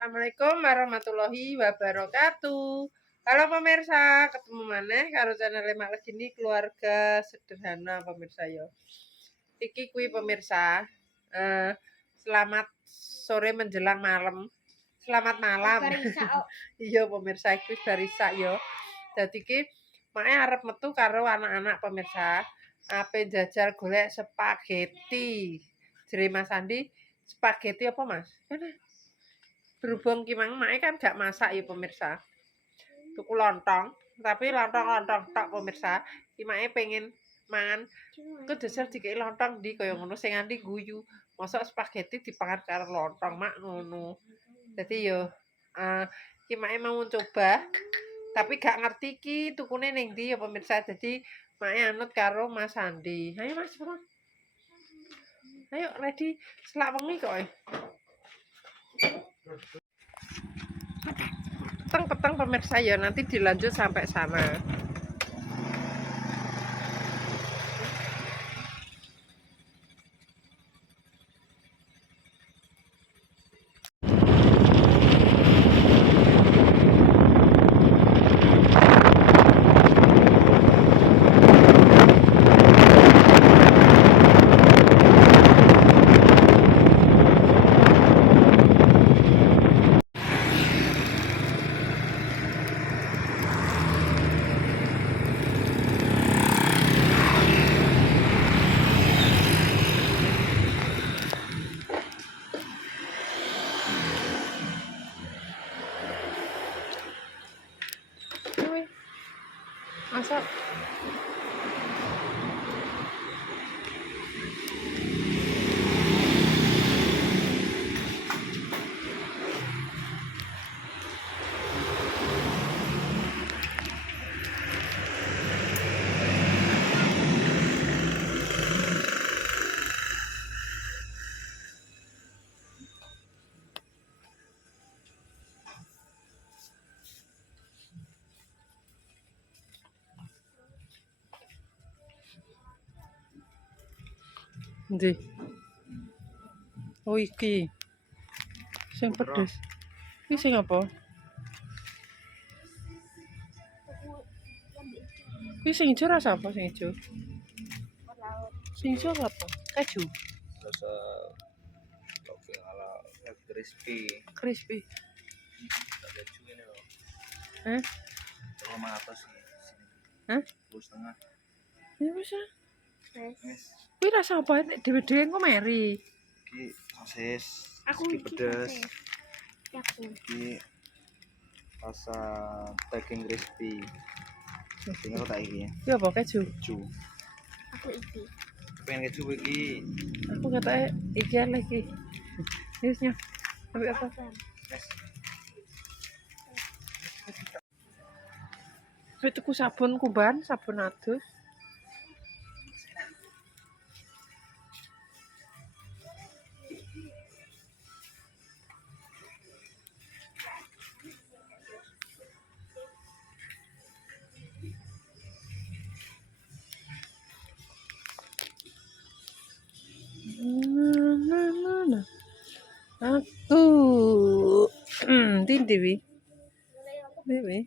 Assalamualaikum warahmatullahi wabarakatuh. Halo pemirsa, ketemu maneh karo channel Mak Legini keluarga sederhana pemirsa yo. Iki kuwi pemirsa. Selamat sore menjelang malam. Selamat malam. Iya pemirsa iki barisa yo. Dadi iki mae arep metu karo anak-anak pemirsa. Ape jajal golek spaghetti. Jere Mas Andi, spaghetti apa Mas? Berhubung Kimang Mae kan gak masak ya pemirsa. Tuku lontong, tapi lontong-lontong tok pemirsa. Kimake pengen mangan ku jajal dikei lontong di kaya ngono sing nganti guyu. Mosok spaghetti dipangan karo lontong mak ngono. Dadi yo Kimake mau coba tapi gak ngerti ki tukune ning ndi ya pemirsa. Jadi Mae anut karo Mas Andi. Ayo Mas, ayo ready selak wengi kok. Peteng pemirsa ya, nanti dilanjut sampai sana. Masak. Ndi? Oh iki. Sing pedes. Iki sing apa? Iki sing ijo rasa apa sing ijo? Sing ijo apa? Keju. Rasa topping ala crispy. Crispy. Keju ini loh. Hah? Sama atas sih. Hah? 2,5. Ya wis. Wis. Kuwi rasa apa? Dewe-dewe engko meri. Iki sosis. Aku iki pedes. Aku. Iki rasa daging crispy. Sing apa tak iki? Ya apa keju? Keju. Aku iki. Pengen keju iki. Aku katanya iki lagi. Yusnya. Ambil apa? Wis. Kuwi tuku sabun kuban, sabun adus. Aku Dewi. Dewi.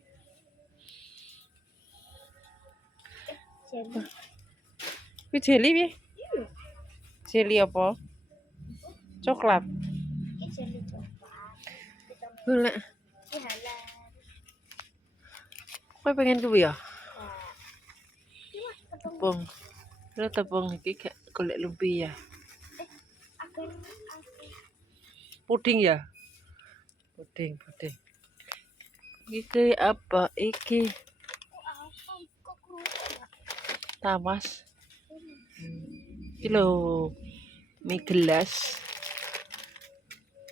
Kuwi jeli piye? Jeli apa? Coklat. Golek. Kowe pengen kuwi ya? Tepung. Lha tepung iki gak golek lumpia. Puding ya? Puding. Iki apa iki? Tamas. Iki lho. Mie gelas.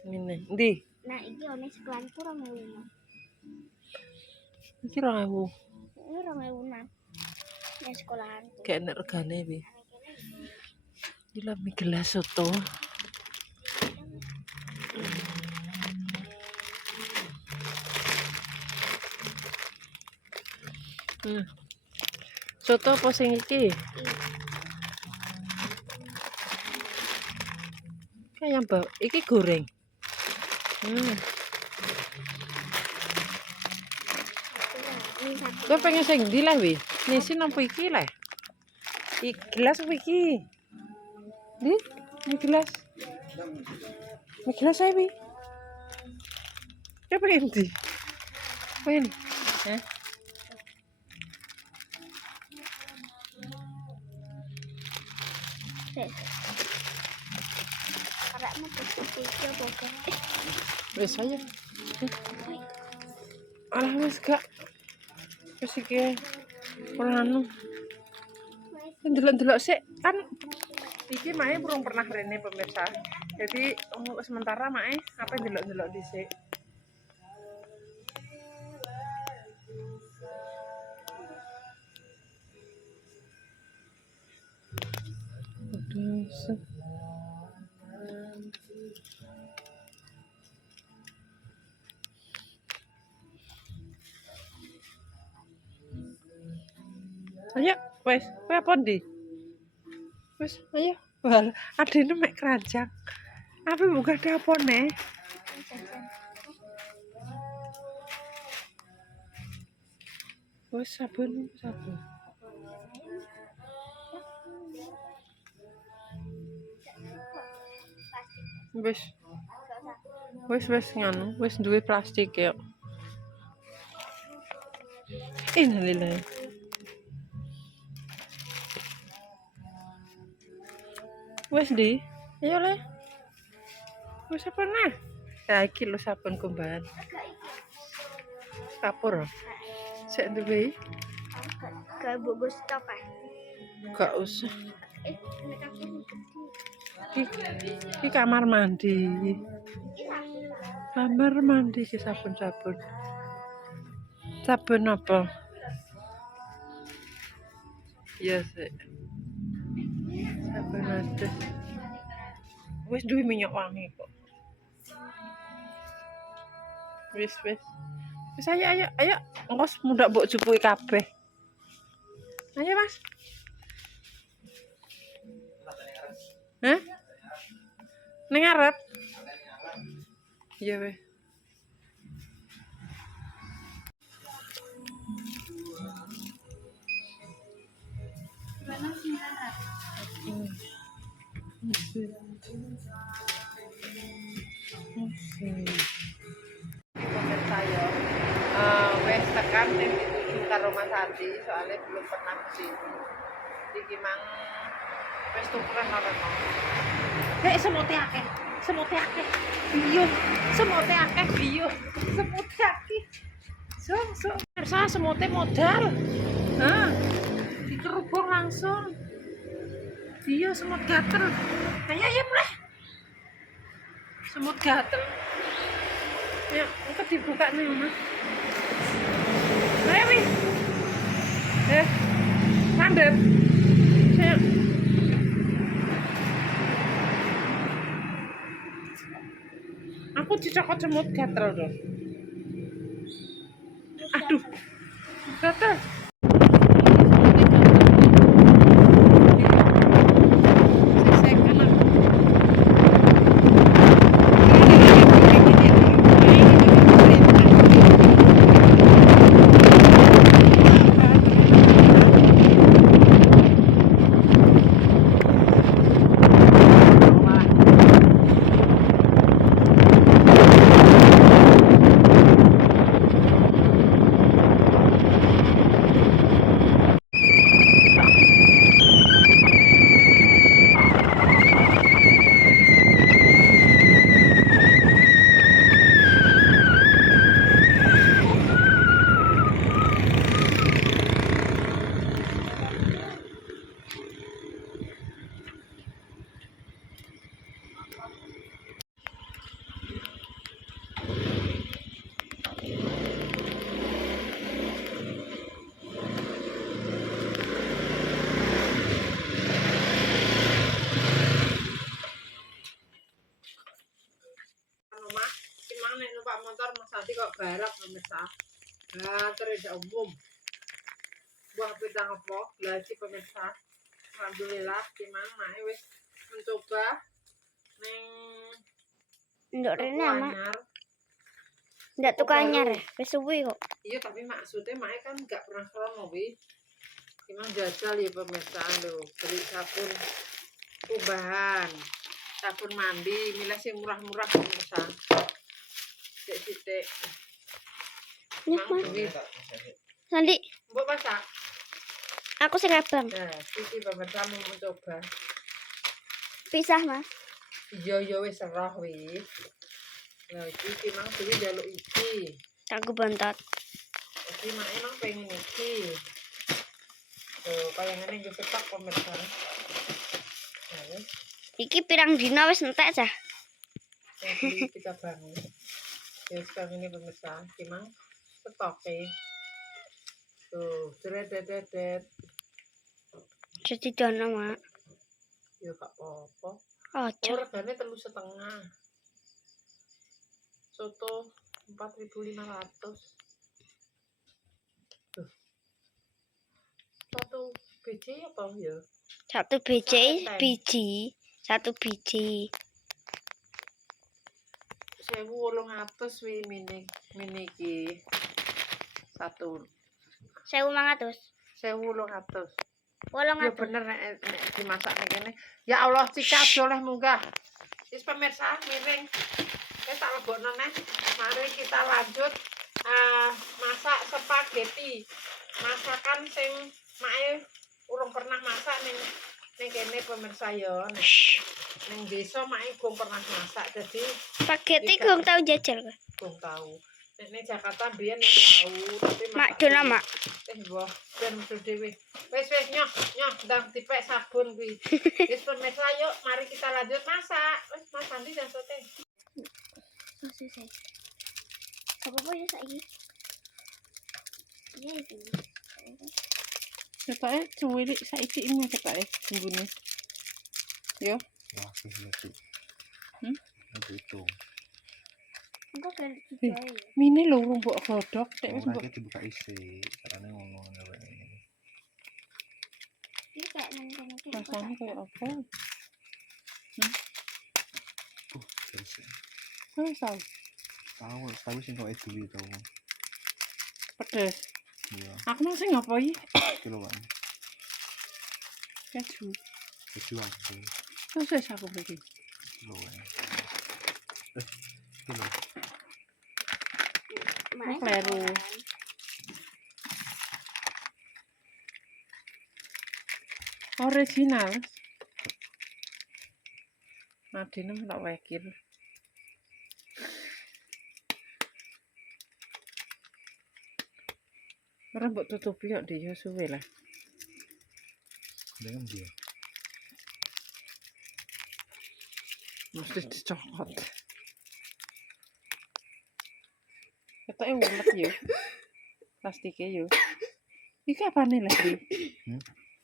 Ngene. Ndi? Nah, iki ono seklanku 2005. Iki 2000. Ini 2006. Ya sekolahan. Kayak enak regane piye? Iki lho mie gelas soto. Soto apa sing iki? Kayak iki goreng. Ini satu. Kowe pengen sing ndi lah wi? Nisi napa iki lah? Gelas apa iki? Di, ini gelas. Ini gelas ae wi. Kowe pengen ndi? Pengen? Hah? Karakmu tutup iki apa gak? Wis aja. Alah wis gak. Wis iki ora anu. Ndelok-ndelok sik kan iki mae burung pernah rene pemirsa. Jadi sementara mae apa ndelok-ndelok dhisik. Ayo, wes, kowe apa ndi? Wes, ayo. Wah, adine mek keranjang. Apa buka dapone? Wes sabun. Wes nganu, wes duwe plastik ya. Innalillahi. Wes di, ayo le. Wes apa nah? Ya iki lho sabun kumbahan. Kapur. Sik duwe. Gak bobo stok ah. Gak usah. Ini kapur gede. Iki kamar mandi. Kamar mandi ki sabun. Sabun apa? Iya sih. Sabun ada. Wes duwe minyak wangi kok. Wes. Wes ayo. Engkos mudak mbok jupui kabeh. Ayo Mas. Hah? Ning arep. Iya weh. Pemirsa yo, wes tekan ning dituju karo Mas Andi soalnya belum pernah kesini. Iki mang wes tukeran ora no. Semote akeh. Iyo, semote akeh. Sok. Pemirsa semote modal. Hah. Dikerubung langsung. Iya semut gatel. Ayo mulai. Semut gatel. Ya, engko dibuka nih, Mas. Ayo, Wi. Mandep. Saya. Aku dicokot semut gatel dong. Aduh. Gatel. Nanti kok barak pemirsa. Nah, tidak umum. Buah pedang apa? Lagi pemirsa. Alhamdulillah, gimana wis mencoba neng Ndok rene ama. Ndak Toko tuku anyar baru. ya. Wis suwi kok. Iya, tapi maksudnya Mae kan nggak pernah krono wi. Emang jajal ya pemirsa lho, beli sabun ubahan, sabun mandi, milih sing murah-murah pemirsa. Sithik-sithik. Nih, Emang Mas. duit. Nanti Mbok masak. aku sing abang. Nah, iki pemirsa mau mencoba. Pisah, Mas. Iya iya wis serah wis. Nah, iki mang dhewe njaluk iki. Aku bontot. Iki mang emang pengen iki. Tuh, kaya ngene yo ketok pemirsa. Nah, wis Iki pirang dina wis entek cah. saya beli kita bangun. Ya sekarang ini pemirsa, iki mang stoknya. Tuh, dret. Jadi dono, Mak. Ya gak apa-apa. Ojo. Regane 3,5. Soto 4.500. Tuh. Satu biji apa ya? Satu biji, Satu biji. Satu biji. 1.800 wi mini iki. Satu 1.500. 1.800. Ya 800. bener nek dimasak nek kene. Ya Allah, Cika boleh munggah. Wis pemirsa, miring. Wis tak lebokno neh. Mari kita lanjut masak spaghetti. Masakan sing mae urung pernah masak ning kene pemirsa ya. Ning desa mae gong pernah masak. Dadi Spaghetti Iya. gong tau jajal kok. gong tahu. Nek Jakarta biyen tahu, tapi Mak masak dono, dhewe. Mak. Wah, ben metu dhewe. Wis nyoh, ndang dipek sabun kuwi. Wis pemirsa yuk, mari kita lanjut masak. Wis Mas Andi jan sote. Sosis. Apa ya saiki? Iya iki. Ketoke cuwilik saiki ini ketoke bumbune. Yo, Wah, lagi. Lagi itu. Engko kan dijual ya. mine lho urung mbok godhog, nek wis Ora mbok iki dibuka isi. Carane ngono ngene ini. Ini kayak nang kono iki. rasane koyo apa? Terus Wis tau. tahu sing kok eduli tau. Pedes. Iya, Aku mau sing apa iki? kiloan. Keju. Keju aku. Wis aku iki. Kiloan. Kilo. Mak kleru. Original. Adine tak wekil. Ora mbok tutupi kok dia suwe lah. Dengan dia. Mesti dicokot. Ketoke ulet yo. Plastike yo. Iki apane lah, Di?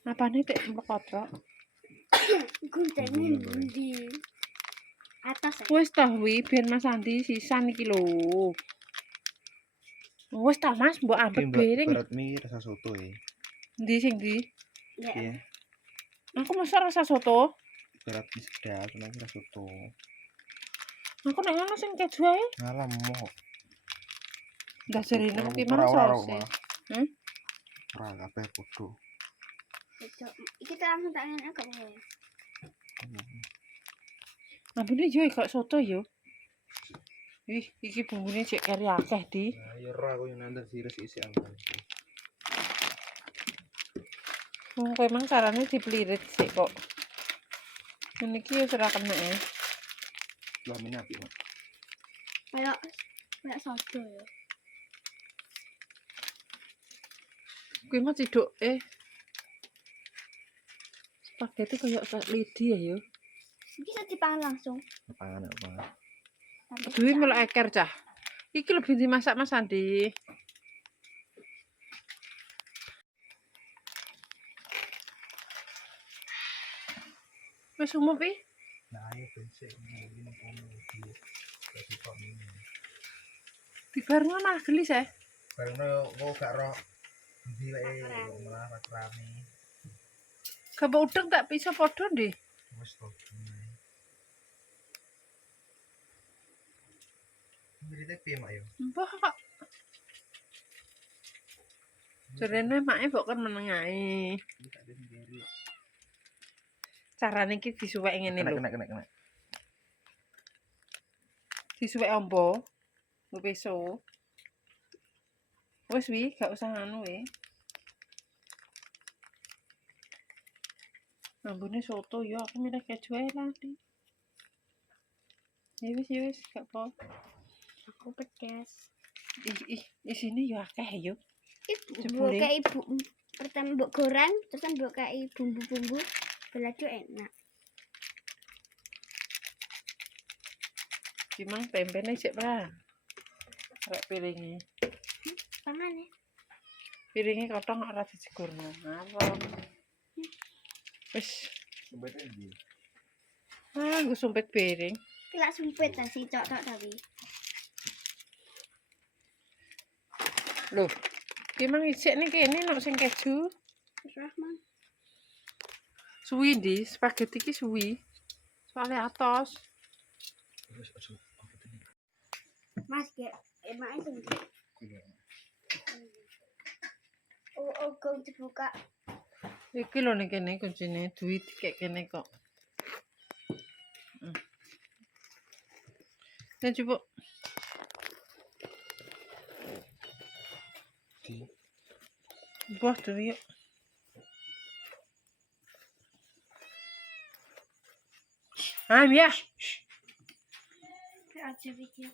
Apane tek mlekotrok? Guntingin di atas ya. Wis toh wi ben Mas Andi sisan iki lho. Wis ta Mas, mbok ambek piring. Berat mie rasa soto ya. Ndi sing ndi? Ya. Iya. Aku masa rasa soto. Berat mie sedap, rasa soto. Aku nek ngono sing keju ae. Ngalam mo. Ndak jarine ki Ora, mas ora, sosis. ora. Ora kabeh podo. Iki tak langsung tak ngene kok ya. Ambune yo kok soto yo. Ih, iki bumbune cek keri akeh, Di. Nah, ya ora aku yang nanti sih isi angkat. Wong kowe emang carane diplirit sik kok. Ngene iki wis ora kena e. Lah minyak iki. Kayak soto ya. Kuwi mah ciduk spaghetti koyo lidi ya yo. Iki bisa dipangan langsung. Pangan apa? Duwe melok eker cah. Iki lebih dimasak Mas Andi. Wis umum pi? Nah, ayo bensin ini kono iki. Wis kok ini. Dibarno malah gelis ya. Bareng kok gak ro ndi wae malah rame. Gak udeng tak bisa padha ndih. Wis to. Mirip Kita piye mak yo? Mbah kok. Jarene make mbok kan meneng ae. Carane iki disuwek ngene lho. Kena. Disuwek ompo? Nggo peso. Wis wi, gak usah anu we. Ambune soto yo aku milih keju ae lah. Ya wis gak apa. Aku pedas. Isine yo akeh yo. Ibu Jebule. kayak ibu pertama mbok goreng terus mbok kayak bumbu-bumbu balado enak. Gimana tempene sik pra. Rek piringe. Pamane? Piringe kothong ora dijegurno. Ngawon. Wis. Sumpete ndi? Nggo sumpit piring. Ki lak sumpit ta si cok-cok tapi. Lho, ki mang isik nih kene nek sing keju. Wis Rahman. Suwi ndi? Spaghetti ki suwi. Soale atos. Wis ojo. Mas ge emak sing oh kau dibuka. Iki lho ning kene kuncine duit kayak kene kok. Ya coba. Buah tuh yuk. Ya. Aja video.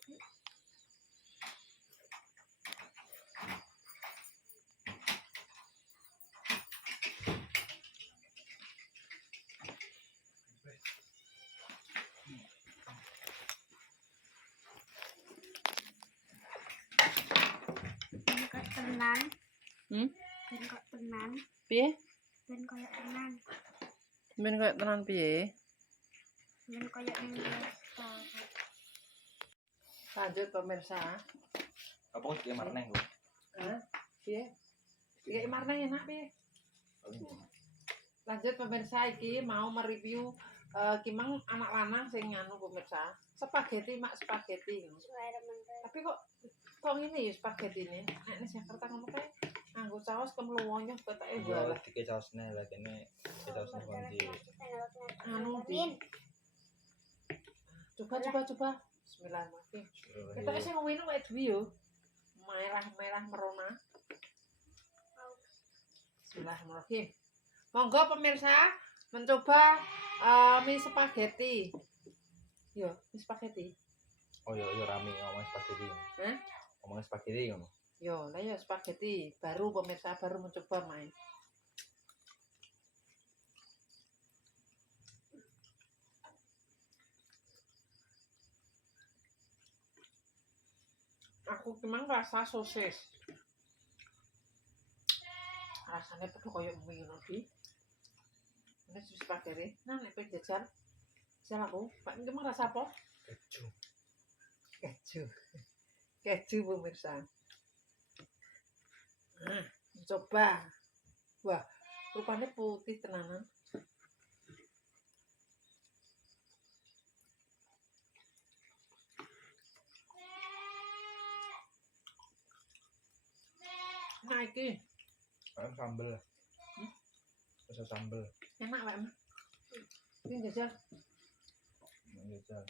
Tenan. Ben kok tenan. Piye? Ben koyo tenan. Ben koyo tenan piye? Ben koyo ning Lanjut pemirsa. Apa kok iki marneh kok? Hah? Piye? Iki marneh enak piye? Lanjut pemirsa iki mau mereview kimang anak lanang sing nganu pemirsa. Spaghetti mak spaghetti. Tapi kok ngene ya spaghetti ini. Nek ning Jakarta ngono kae nganggo saus kemluwonyo ketoke walah. Dike sausne lah kene sausne kondi. Anu di. Coba. Bismillahirrahmanirrahim. Ketoke sing ngene wae duwi yo. Merah merona. Bismillahirrahmanirrahim. Monggo pemirsa mencoba mie spaghetti. Yo, mie spaghetti. Oh yo rame ngomong spaghetti. Hah? Ngomong spaghetti ngono. Yo, lah ya spaghetti baru pemirsa baru mencoba main. Aku memang rasa sosis. Rasanya padha koyo mie ngono iki. Ini spaghetti. Nah, nek pengen jajan. Jajan aku, Pak, iki memang rasa apa? Keju pemirsa. Nah, coba. Wah, rupanya putih tenanan. Nah, iki Sambel. Rasa sambel. enak, Pak. Ini jajal. Jajal.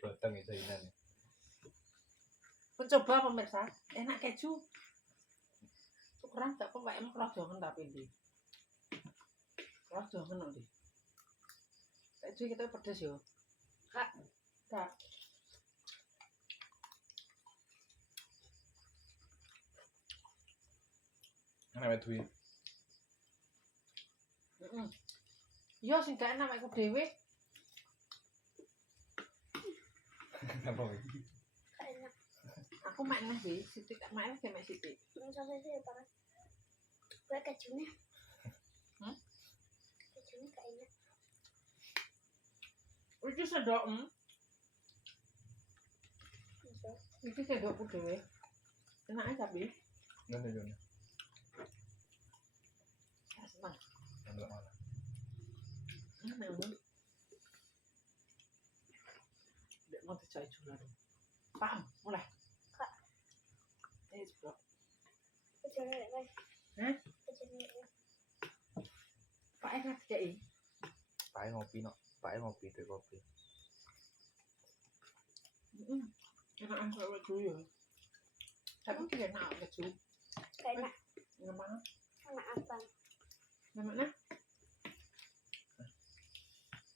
Batang itu inan. Mencoba pemirsa, enak keju. Kurang gak apa-apa, emang kerodongan tapi ini. Kerodongan nanti. Keju kita pedes yo. Kak. Ana duwi. Yo sing gak enak aku dhewe. Apa iki? Aku mek neh sih, sithik tak mek ge mek sithik. Gue kejunya. Hah? Kejunya gak enak. Iki sendok. Iki sendokku dhewe. Enak ae tapi. Ngene yo. Ya seneng. Ndelok mana? Enak lho. Dek mau dijak jualan. Paham? Mulai. Kak. Jeblok. Kejane wes. Hah? Kejane wes. Pak enak dikei. Pae ngopi no. Pae ngopi tuh kopi. Enak angkat dulu ya. Tapi kira enak keju. Kayak Gimana? anak abang. Gimana?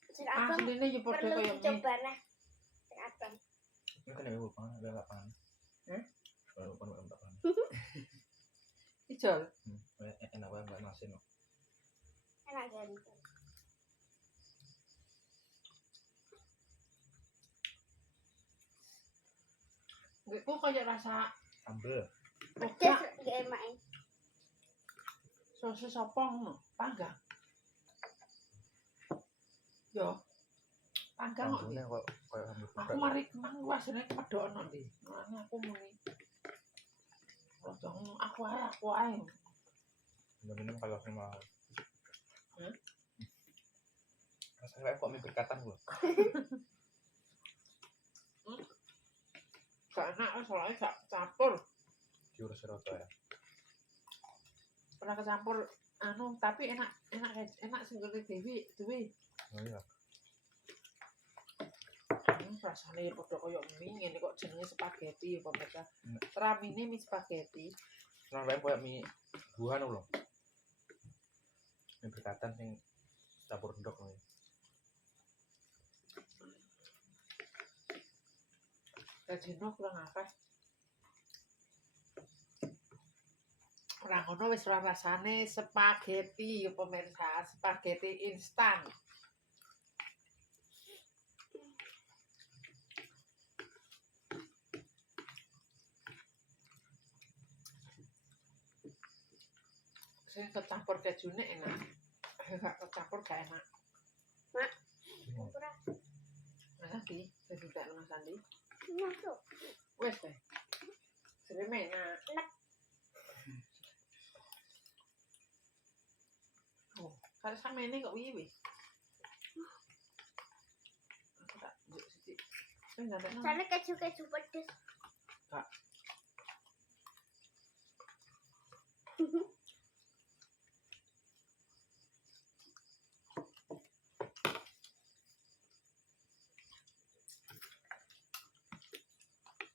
Sing abang Aslinya ya podo perlu koyo mie. dicoba nah. Sing abang. Ini kan ibu pangan, ada nggak pangan? Hah? Kalau pangan nggak pangan. Ijol. Enak banget nggak nasi no. Enak kan. Gue kayak rasa Sambel. Dia oga gak emak. sosis opong no. Panggang. Yo. Panggang kok. Sambelnya kok kayak sambel Aku pepek. mari kemang wasine kepedhono ndi. Mulane aku muni. Rodong aku ae. Minum kalau sama. Hmm? Rasanya kok mie berkatan gua. Gak enak soalnya gak campur. Diurus seroto ya. Pernah kecampur anu tapi enak sing ngene Dewi duwe. Oh iya. Rasane padha koyo mie ngene kok jenenge spaghetti ya pemirsa. Ramine mie spaghetti. Nah, lain kayak mie buahan loh. Mie berkatan sing campur endok nih. Gajeno kurang akeh. Ora ngono wis ora rasane spaghetti ya pemirsa, spaghetti instan. Sing kecampur kejune enak. Gak kecampur gak enak. Ora Mas Andi, wis ndak Mas Andi. masuk. Wis teh. Sereme enak. Enak. Oh, kalau sama ini kok wiwi. Aku tak njuk sithik. Wis ndak ana. Sana keju pedes. Kak.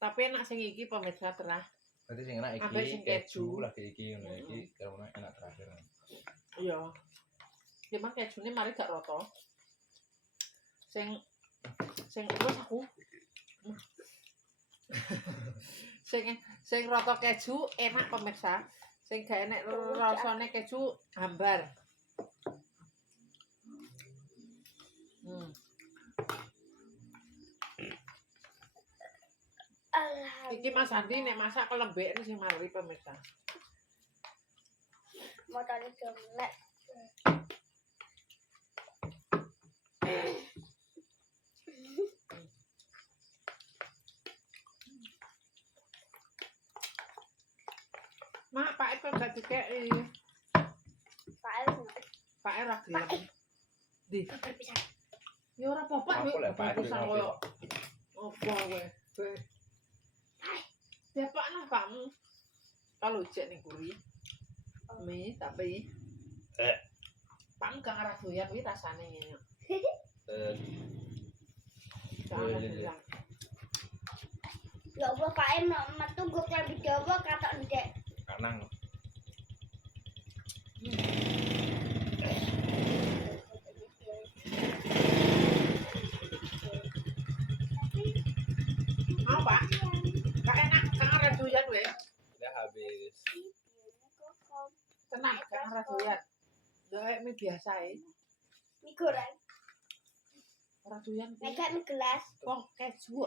Tapi enak sing iki pemirsa terah. Berarti sing enak Ambil iki sing keju keju. lagi iki ngono iki karena enak terakhir. Iya. Cuman kejune mari gak rata. Sing wis aku. sing rata keju enak pemirsa. Sing gak enak rasane keju hambar. Iki Mas Andi nek masak kelembek sing mari pemirsa. Motone gemek. Mak, Pak Eko gak dikei. Pak ora gelem. Di. Berpisah. Ya ora apa-apa Apa yuk. lah Pak Pisan koyo apa wae. Ya Pak nah kamu. Kalau cek ning kuri. Mi tapi Pak gak ngarah doyan kuwi rasane ngene. Jangan bilang. Ya Allah Pak Em metu gue lebih Jawa kata ndek. kanang. Mau Pak? Gak enak, gak ngarah doyan weh. Udah habis. Tenang, gak ngarah doyan. Ya mie biasa Mie goreng. Ora doyan kuwi. Nek mie gelas. Wong keju.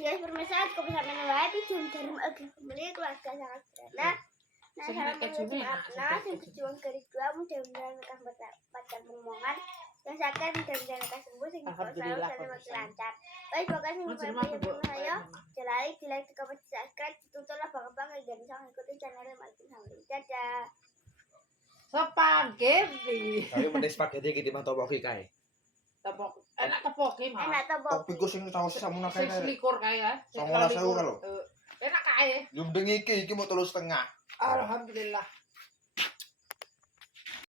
Ya permasalahan kok bisa main wae di jam dari kembali keluarga sangat sederhana. Nah, Sing salam keju menuju nih, enak, makna, sing sing berjuang dari dua mudah-mudahan akan mendapatkan permohonan yang seakan mudah-mudahan akan sembuh sing Alhamdulillah, selalu pemirsa. lancar. Baik, pokoknya sing Mas berjuang Irma dari Bu. saya, jalani, di like, di komen, di subscribe, ditutup lah bang-bang agar bisa mengikuti channel Malkin Hamil. Dadah. Spaghetti. Tapi mending spaghetti iki timbang topoki kae. Tepok Enak tepoke mah. Enak to Tapi gue sing saus samun akeh. Sing selikur kae ya. Sing 19.000 likur. kan lho. Enak kae. Jumdeng iki mau 3,5. Alhamdulillah.